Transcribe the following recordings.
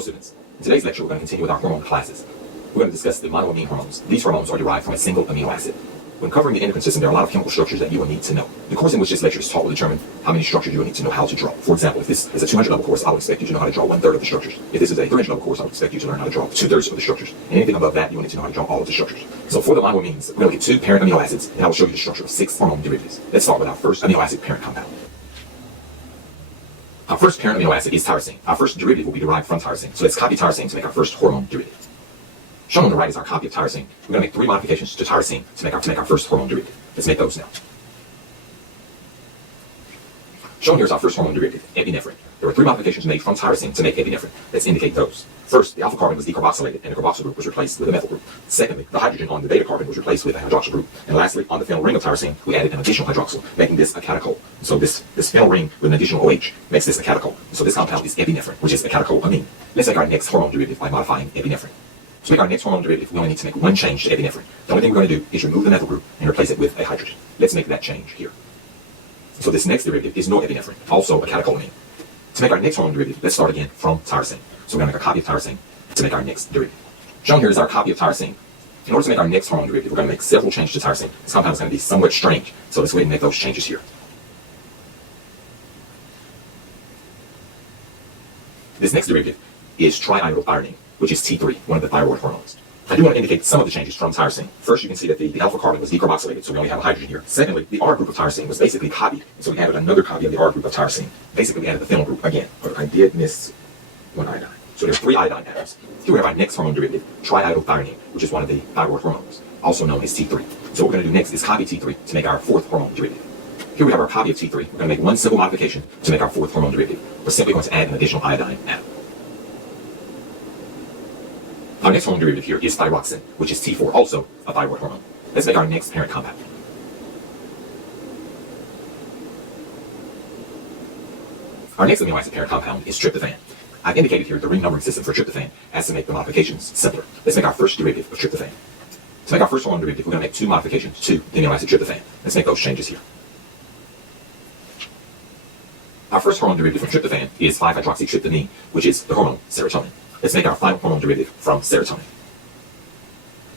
Hello students, in today's lecture we're going to continue with our hormone classes. We're going to discuss the monoamine hormones. These hormones are derived from a single amino acid. When covering the endocrine system, there are a lot of chemical structures that you will need to know. The course in which this lecture is taught will determine how many structures you will need to know how to draw. For example, if this is a 200 level course, I would expect you to know how to draw 1/3 of the structures. If this is a 300 level course, I would expect you to learn how to draw 2/3 of the structures. And anything above that, you will need to know how to draw all of the structures. So for the monoamines, we're going to get 2 parent amino acids, and I will show you the structure of 6 hormone derivatives. Let's start with our first amino acid parent compound. Our first parent amino acid is tyrosine. Our first derivative will be derived from tyrosine. So let's copy tyrosine to make our first hormone derivative. Shown on the right is our copy of tyrosine. We're going to make 3 modifications to tyrosine to make our first hormone derivative. Let's make those now. Shown here is our first hormone derivative, epinephrine. There were 3 modifications made from tyrosine to make epinephrine. Let's indicate those. First, the alpha carbon was decarboxylated and the carboxyl group was replaced with a methyl group. Secondly, the hydrogen on the beta carbon was replaced with a hydroxyl group. And lastly, on the phenyl ring of tyrosine, we added an additional hydroxyl, making this a catechol. So this phenyl ring with an additional OH makes this a catechol. So this compound is epinephrine, which is a catecholamine. Let's make our next hormone derivative by modifying epinephrine. To make our next hormone derivative, we only need to make 1 change to epinephrine. The only thing we're going to do is remove the methyl group and replace it with a hydrogen. Let's make that change here. So this next derivative is norepinephrine, also a catecholamine. To make our next hormone derivative, let's start again from tyrosine. So we're going to make a copy of tyrosine to make our next derivative. Shown here is our copy of tyrosine. In order to make our next hormone derivative, we're going to make several changes to tyrosine. This compound is going to be somewhat strange, so let's go ahead and make those changes here. This next derivative is triiodothyronine, which is T3, one of the thyroid hormones. I do want to indicate some of the changes from tyrosine. First, you can see that the alpha carbon was decarboxylated, so we only have a hydrogen here. Secondly, the R group of tyrosine was basically copied, so we added another copy of the R group of tyrosine. Basically, we added the phenyl group again, but I did miss 1 iodine. So there's 3 iodine atoms. Here we have our next hormone derivative, triiodothyronine, which is one of the thyroid hormones, also known as T3. So what we're going to do next is copy T3 to make our 4th hormone derivative. Here we have our copy of T3. We're going to make 1 simple modification to make our 4th hormone derivative. We're simply going to add an additional iodine atom. Our next hormone derivative here is thyroxine, which is T4, also a thyroid hormone. Let's make our next parent compound. Our next amino acid parent compound is tryptophan. I've indicated here the renumbering system for tryptophan as to make the modifications simpler. Let's make our first derivative of tryptophan. To make our first hormone derivative, we're going to make 2 modifications to the amino acid tryptophan. Let's make those changes here. Our first hormone derivative from tryptophan is 5-hydroxytryptamine, which is the hormone serotonin. Let's make our final hormone derivative from serotonin.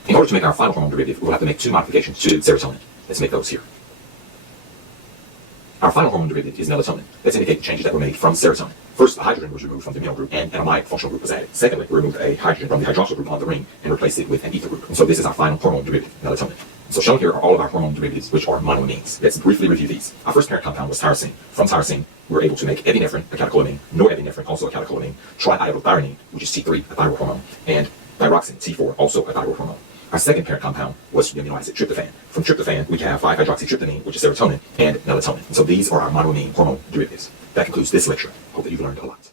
In order to make our final hormone derivative, we'll have to make 2 modifications to serotonin. Let's make those here. Our final hormone derivative is melatonin. Let's indicate the changes that were made from serotonin. First, a hydrogen was removed from the amino group and an amide functional group was added. Secondly, we removed a hydrogen from the hydroxyl group on the ring and replaced it with an ether group. And so this is our final hormone derivative, melatonin. So shown here are all of our hormone derivatives, which are monoamines. Let's briefly review these. Our first parent compound was tyrosine. From tyrosine, we were able to make epinephrine, a catecholamine, norepinephrine, also a catecholamine, triiodothyronine, which is T3, a thyroid hormone, and thyroxine, T4, also a thyroid hormone. Our second parent compound was the amino acid tryptophan. From tryptophan, we have 5-hydroxytryptamine, which is serotonin, and melatonin. And so these are our monoamine hormone derivatives. That concludes this lecture. Hope that you've learned a lot.